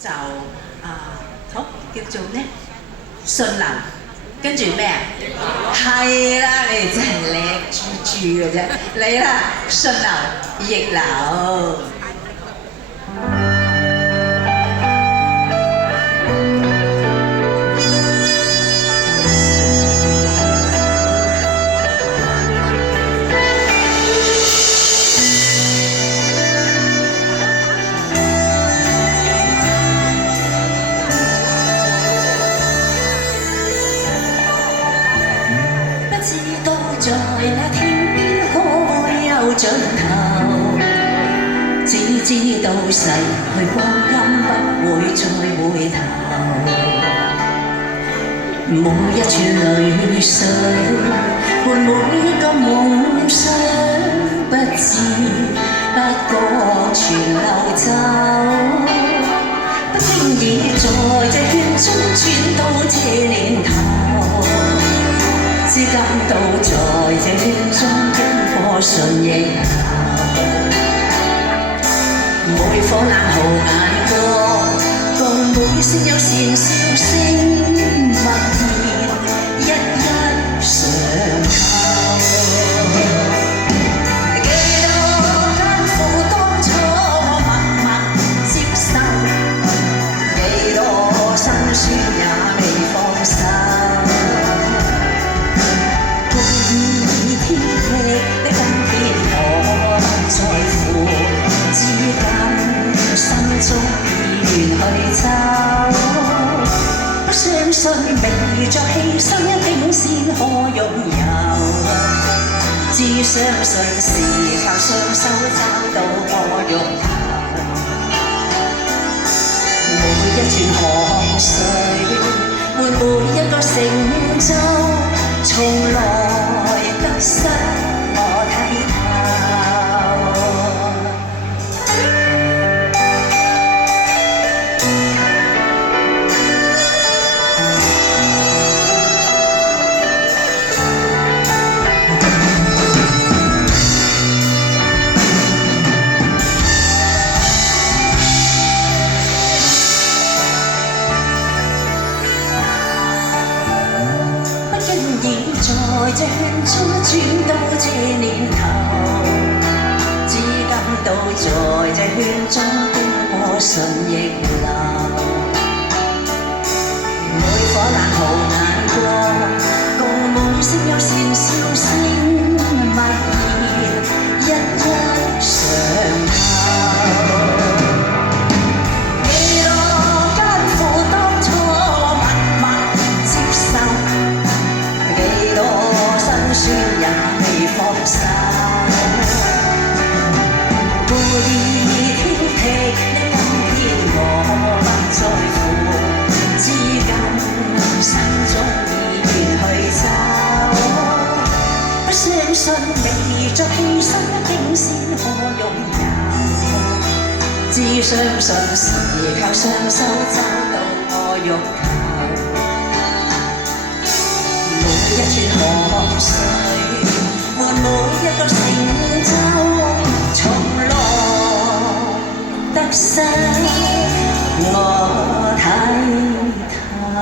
就好叫做呢順流，跟住咩啊？係啦，你哋真係叻豬豬嘅啫！嚟啦，順流逆流。在那天邊可會有盡頭？只知道逝去光陰不會再回頭。每一串淚水伴每一個夢想，不知不覺全流走。不經意在這圈中轉到這年頭。知感到在這圈中經過順逆流，每顆冷酷眼光，共每聲有善笑聲，默然一一上透。幾多艱苦當初默默接受，幾多辛酸也未放手。去走，不相信未作犧牲一定先可擁有，只相信是靠雙手找到我欲求。每一串汗水換每一個成就，從來得失我睇透。在這圈中轉到這年頭，只感到在這圈中經過順逆流，每顆冷酷眼光，共每聲有善笑聲，默然一一上透。酸也未放手，故意挑剔你今天我不在乎，至今心中已願去走。不相信未作犧牲一定先可擁有，只相信是靠雙手找到我欲求。每一串汗水換每一個成就，從來得失我睇透。